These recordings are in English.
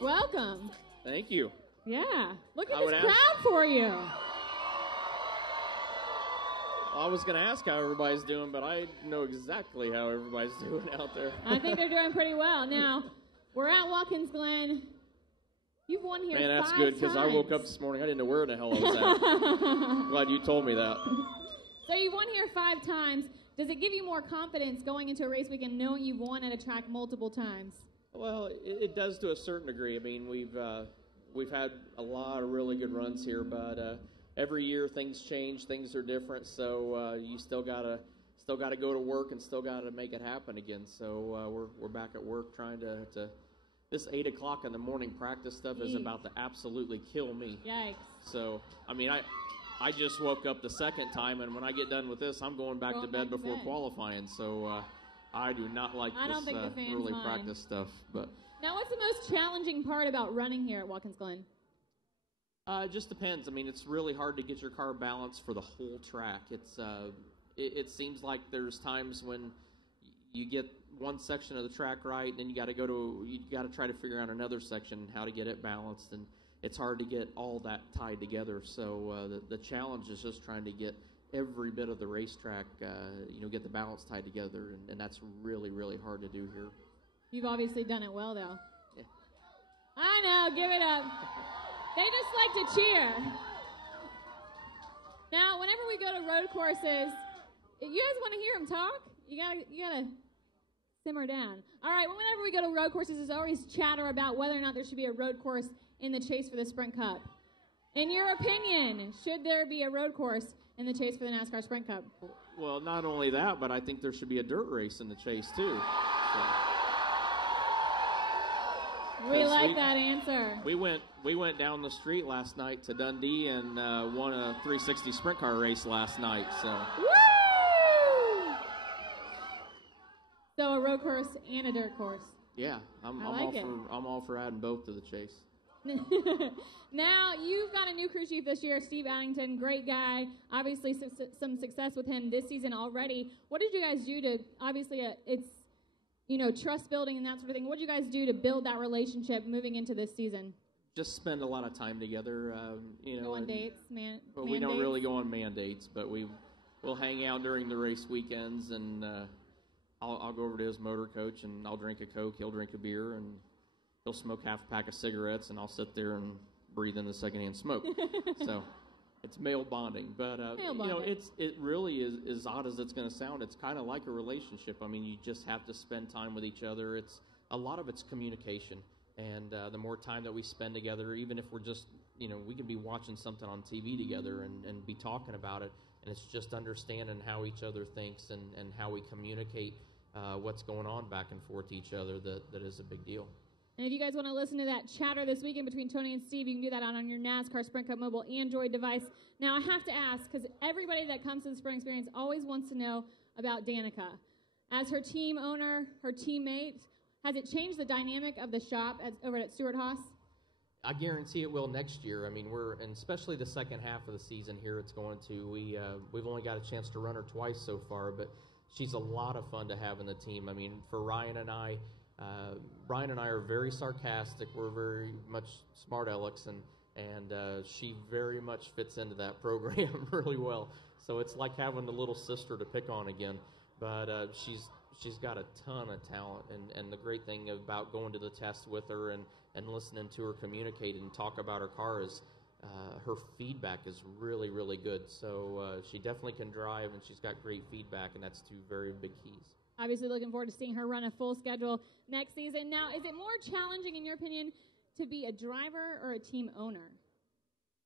Welcome. Thank you. Yeah. Look at this crowd for you. I was going to ask how everybody's doing, but I know exactly how everybody's doing out there. I think they're doing pretty well. Now, we're at Watkins Glen. You've won here 5 times. Man, that's good, because I woke up this morning. I didn't know where the hell I was at. Glad you told me that. So you've won here 5 times. Does it give you more confidence going into a race weekend knowing you've won at a track multiple times? Well, it does to a certain degree. I mean, we've had a lot of really good runs here, but every year things change, things are different. So you still gotta go to work and still gotta make it happen again. So we're back at work trying to. This 8 o'clock in the morning practice stuff is about to absolutely kill me. Yikes! So I mean, I just woke up the second time, and when I get done with this, I'm going back to bed before qualifying. So. I do not like this early practice stuff. But now, what's the most challenging part about running here at Watkins Glen? It just depends. I mean, it's really hard to get your car balanced for the whole track. It seems like there's times when you get one section of the track right, and then you got to try to figure out another section how to get it balanced, and it's hard to get all that tied together. So the challenge is just trying to get every bit of the racetrack, get the balance tied together, and that's really, really hard to do here. You've obviously done it well, though. Yeah. I know, give it up. They just like to cheer. Now, whenever we go to road courses, you guys want to hear them talk? You gotta simmer down. All right, whenever we go to road courses, there's always chatter about whether or not there should be a road course in the chase for the Sprint Cup. In your opinion, should there be a road course in the chase for the NASCAR Sprint Cup? Well, not only that, but I think there should be a dirt race in the chase, too. So. We like that answer. We went down the street last night to Dundee and won a 360 sprint car race last night. So. Woo! So a road course and a dirt course. Yeah, I'm all for adding both to the chase. Now, you've got a new crew chief this year, Steve Addington, great guy. Obviously, some success with him this season already. What did you guys do to, obviously, it's, trust building and that sort of thing. What did you guys do to build that relationship moving into this season? Just spend a lot of time together, Go on dates, Well, we don't really go on mandates, but we'll hang out during the race weekends, and I'll go over to his motor coach, and I'll drink a Coke, he'll drink a beer, and he'll smoke half a pack of cigarettes, and I'll sit there and breathe in the secondhand smoke. So it's male bonding. But, it really is, as odd as it's going to sound, it's kind of like a relationship. I mean, you just have to spend time with each other. A lot of it's communication. And the more time that we spend together, even if we're just, we can be watching something on TV together and be talking about it. And it's just understanding how each other thinks and how we communicate what's going on back and forth to each other that is a big deal. And if you guys want to listen to that chatter this weekend between Tony and Steve, you can do that on your NASCAR Sprint Cup mobile Android device. Now, I have to ask, because everybody that comes to the Sprint Experience always wants to know about Danica. As her team owner, her teammate, has it changed the dynamic of the shop over at Stewart Haas? I guarantee it will next year. I mean, and especially the second half of the season here, it's going to. We've only got a chance to run her twice so far, but she's a lot of fun to have in the team. I mean, for Ryan and I are very sarcastic. We're very much smart alecks, and she very much fits into that program really well. So it's like having a little sister to pick on again. But she's got a ton of talent, and the great thing about going to the test with her and listening to her communicate and talk about her car is her feedback is really, really good. So she definitely can drive, and she's got great feedback, and that's two very big keys. Obviously looking forward to seeing her run a full schedule next season. Now, is it more challenging, in your opinion, to be a driver or a team owner?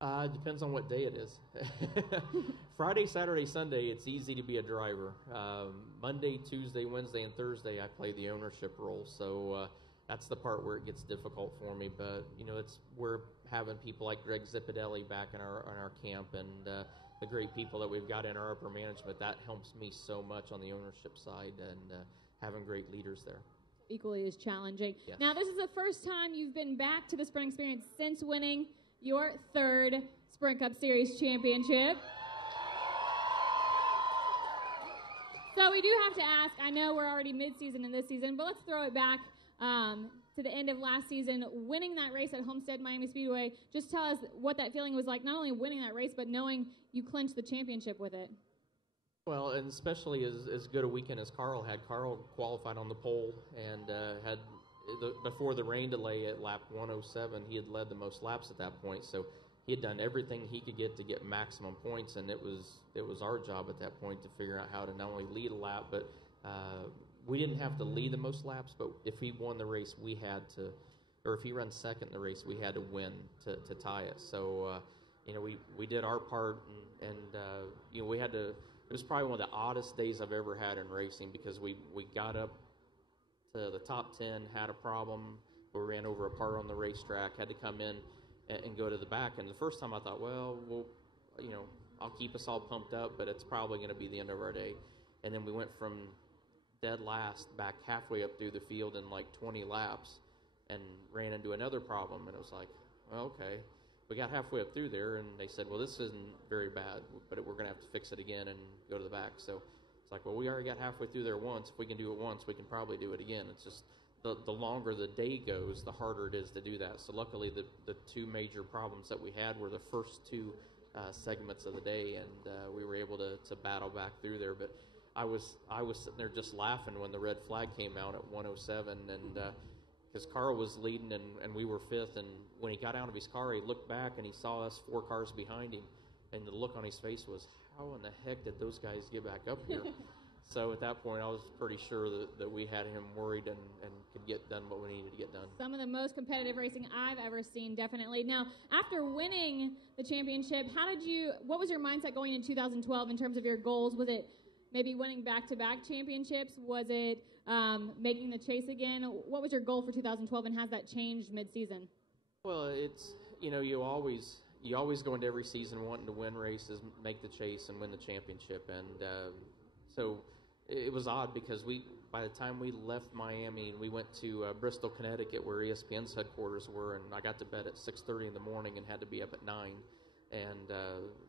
It depends on what day it is. Friday, Saturday, Sunday, it's easy to be a driver. Monday, Tuesday, Wednesday, and Thursday, I play the ownership role. So that's the part where it gets difficult for me. But, we're having people like Greg Zippadelli back in our camp, and the great people that we've got in our upper management. That helps me so much on the ownership side, and having great leaders there. Equally as challenging. Yes. Now, this is the first time you've been back to the Sprint Experience since winning your third Sprint Cup Series championship. So we do have to ask, I know we're already mid-season in this season, but let's throw it back to to the end of last season, winning that race at Homestead Miami Speedway. Just tell us what that feeling was like, not only winning that race, but knowing you clinched the championship with it. Well, and especially as good a weekend as Carl had. Carl qualified on the pole and before the rain delay at lap 107, he had led the most laps at that point. So he had done everything he could get to get maximum points, and it was our job at that point to figure out how to not only lead a lap, but we didn't have to lead the most laps, but if he won the race, we had to, or if he runs second in the race, we had to win to tie it. So, we did our part, and we had to, it was probably one of the oddest days I've ever had in racing because we got up to the top 10, had a problem, we ran over a part on the racetrack, had to come in and go to the back. And the first time I thought, well, I'll keep us all pumped up, but it's probably going to be the end of our day. And then we went from dead last back halfway up through the field in like 20 laps and ran into another problem. And it was like, well, okay. We got halfway up through there, and they said, well, this isn't very bad, but we're going to have to fix it again and go to the back. So it's like, well, we already got halfway through there once. If we can do it once, we can probably do it again. It's just the longer the day goes, the harder it is to do that. So luckily, the two major problems that we had were the first two segments of the day, and we were able to battle back through there. But I was sitting there just laughing when the red flag came out at 107, and because Carl was leading and we were fifth, and when he got out of his car, he looked back and he saw us 4 cars behind him, and the look on his face was, how in the heck did those guys get back up here? So at that point, I was pretty sure that we had him worried and could get done what we needed to get done. Some of the most competitive racing I've ever seen, definitely. Now, after winning the championship, what was your mindset going into 2012 in terms of your goals? Was it maybe winning back-to-back championships? Was it making the chase again? What was your goal for 2012, and has that changed mid-season? Well, it's, you always go into every season wanting to win races, make the chase, and win the championship. And so it was odd because by the time we left Miami and we went to Bristol, Connecticut, where ESPN's headquarters were, and I got to bed at 6:30 in the morning and had to be up at 9. And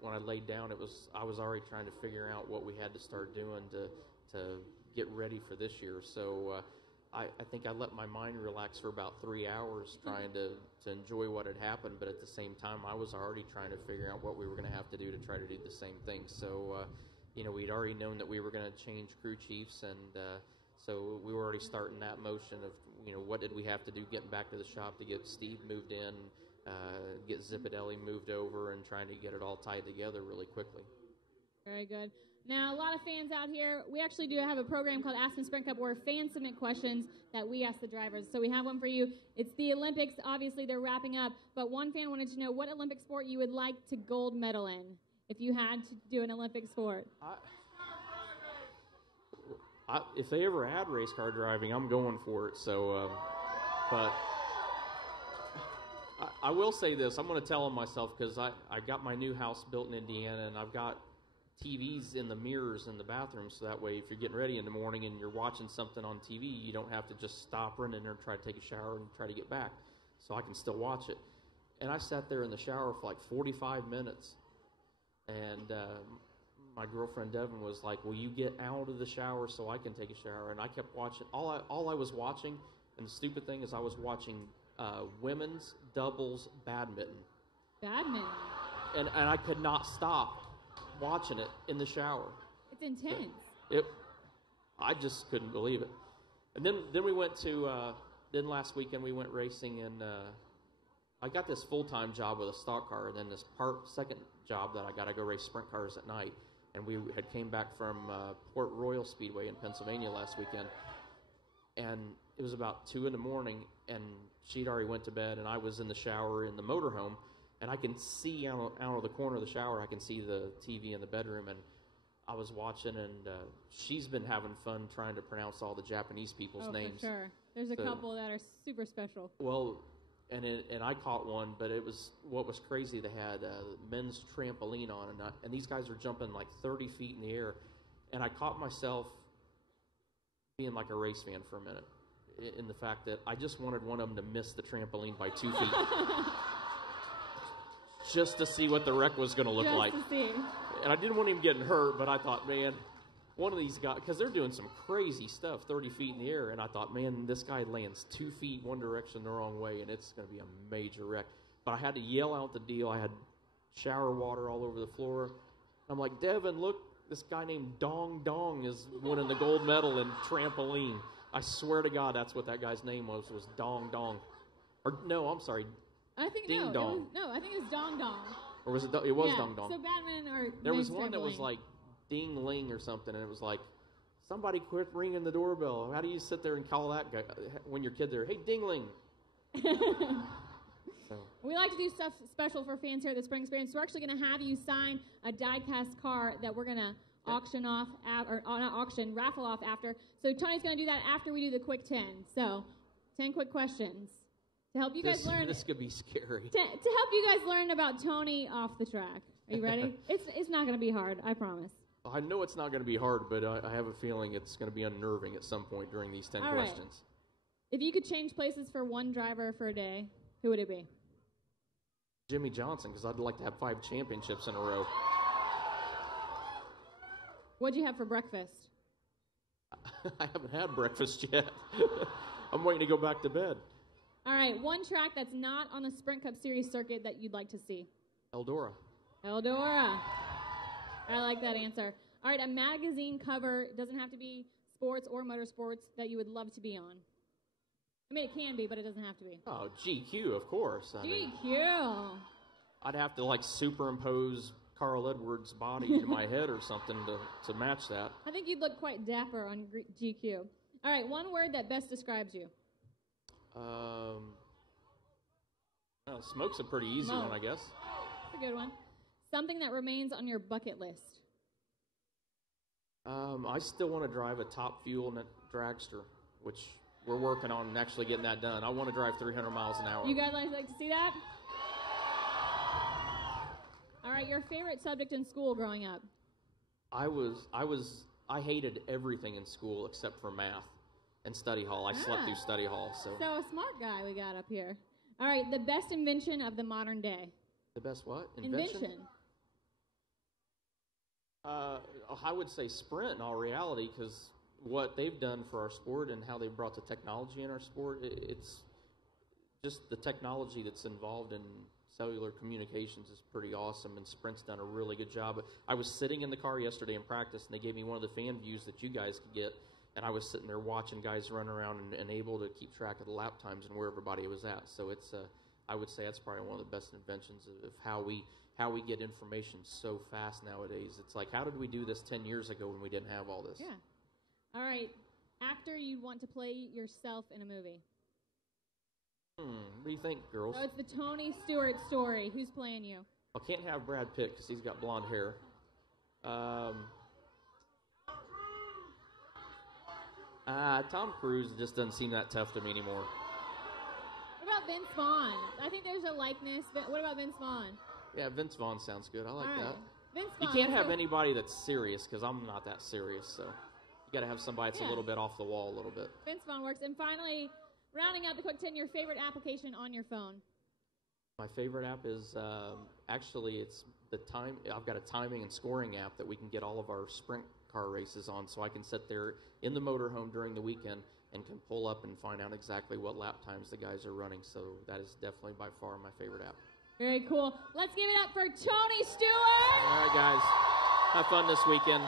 when I laid down, I was already trying to figure out what we had to start doing to get ready for this year. So I think I let my mind relax for about 3 hours trying to enjoy what had happened, but at the same time, I was already trying to figure out what we were going to have to do to try to do the same thing. So, we'd already known that we were going to change crew chiefs, and so we were already starting that motion of, what did we have to do getting back to the shop to get Steve moved in, get Zipadelli moved over, and trying to get it all tied together really quickly. Very good. Now, a lot of fans out here, we actually do have a program called Aspen Sprint Cup where fans submit questions that we ask the drivers. So we have one for you. It's the Olympics. Obviously, they're wrapping up. But one fan wanted to know what Olympic sport you would like to gold medal in if you had to do an Olympic sport. If they ever had race car driving, I'm going for it. So, but I will say this. I'm going to tell them myself because I got my new house built in Indiana, and I've got TVs in the mirrors in the bathroom, so that way if you're getting ready in the morning and you're watching something on TV, you don't have to just stop, run in there and try to take a shower and try to get back. So I can still watch it. And I sat there in the shower for like 45 minutes, and my girlfriend Devin was like, will you get out of the shower so I can take a shower? And I kept watching. All I was watching, and the stupid thing is I was watching women's doubles badminton. Badminton? And I could not stop watching it in the shower. It's intense. I just couldn't believe it. And then we went to then last weekend we went racing, and I got this full-time job with a stock car, and then this second job that I go race sprint cars at night. And we had came back from Port Royal Speedway in Pennsylvania last weekend, and it was about 2 in the morning, and she'd already went to bed, and I was in the shower in the motorhome. And I can see out of the corner of the shower, I can see the TV in the bedroom, and I was watching, and she's been having fun trying to pronounce all the Japanese people's names. For sure. There's a couple that are super special. Well, and I caught one, but what was crazy, they had men's trampoline on, and these guys were jumping like 30 feet in the air, and I caught myself being like a race fan for a minute, in the fact that I just wanted one of them to miss the trampoline by 2 feet. Just to see what the wreck was going to look like. Just to see. And I didn't want him getting hurt, but I thought, man, one of these guys, because they're doing some crazy stuff 30 feet in the air, and I thought, man, this guy lands 2 feet one direction the wrong way, and it's going to be a major wreck. But I had to yell out the deal. I had shower water all over the floor. I'm like, Devin, look, this guy named Dong Dong is winning the gold medal in trampoline. I swear to God, that's what that guy's name was Dong Dong. Or, no, I'm sorry, I think, Ding Dong. I think it was Dong Dong. Or was it? It was Dong Dong. So badminton or there was one trampoline. that was like Ding Ling or something, and it was like, somebody quit ringing the doorbell. How do you sit there and call that guy when your kid there? Hey, Ding Ling. So. We like to do stuff special for fans here at the Spring Experience. So we're actually going to have you sign a die-cast car that we're going to auction off, or not auction, raffle off after. So Tony's going to do that after we do the quick 10. So 10 quick questions. To help you guys learn. This could be scary. To help you guys learn about Tony off the track. Are you ready? It's not going to be hard, I promise. I know it's not going to be hard, but I have a feeling it's going to be unnerving at some point during these 10 questions. Right. If you could change places for one driver for a day, who would it be? Jimmy Johnson, because I'd like to have 5 championships in a row. What'd you have for breakfast? I haven't had breakfast yet. I'm waiting to go back to bed. All right, one track that's not on the Sprint Cup Series circuit that you'd like to see. Eldora. Eldora. I like that answer. All right, a magazine cover, doesn't have to be sports or motorsports, that you would love to be on. I mean, it can be, but it doesn't have to be. Oh, GQ, of course. GQ. I'd have to, like, superimpose Carl Edwards' body into my head or something to match that. I think you'd look quite dapper on GQ. All right, one word that best describes you. Smoke's a pretty easy one, I guess. That's a good one. Something that remains on your bucket list. I still want to drive a top fuel dragster, which we're working on actually getting that done. I want to drive 300 miles an hour. You guys like to see that? All right, your favorite subject in school growing up? I hated everything in school except for math and study hall. I slept through study hall. So a smart guy we got up here. All right, the best invention of the modern day. The best what? Invention. I would say Sprint in all reality, because what they've done for our sport and how they've brought the technology in our sport, it's just the technology that's involved in cellular communications is pretty awesome, and Sprint's done a really good job. I was sitting in the car yesterday in practice, and they gave me one of the fan views that you guys could get, and I was sitting there watching guys run around and able to keep track of the lap times and where everybody was at. So it's I would say that's probably one of the best inventions of how we get information so fast nowadays. It's like, how did we do this 10 years ago when we didn't have all this? Yeah. All right. Actor you'd want to play yourself in a movie? What do you think, girls? So it's the Tony Stewart story. Who's playing you? I can't have Brad Pitt because he's got blonde hair. Tom Cruise just doesn't seem that tough to me anymore. What about Vince Vaughn? I think there's a likeness. What about Vince Vaughn? Yeah, Vince Vaughn sounds good. I like that. Vince You Vaughn, can't have anybody that's serious, because I'm not that serious, so you got to have somebody that's a little bit off the wall a little bit. Vince Vaughn works. And finally, rounding out the quick 10, your favorite application on your phone? My favorite app is actually it's the time. I've got a timing and scoring app that we can get all of our sprint car races on, so I can sit there in the motorhome during the weekend and can pull up and find out exactly what lap times the guys are running. So that is definitely by far my favorite app. Very cool. Let's give it up for Tony Stewart. All right, guys. Have fun this weekend.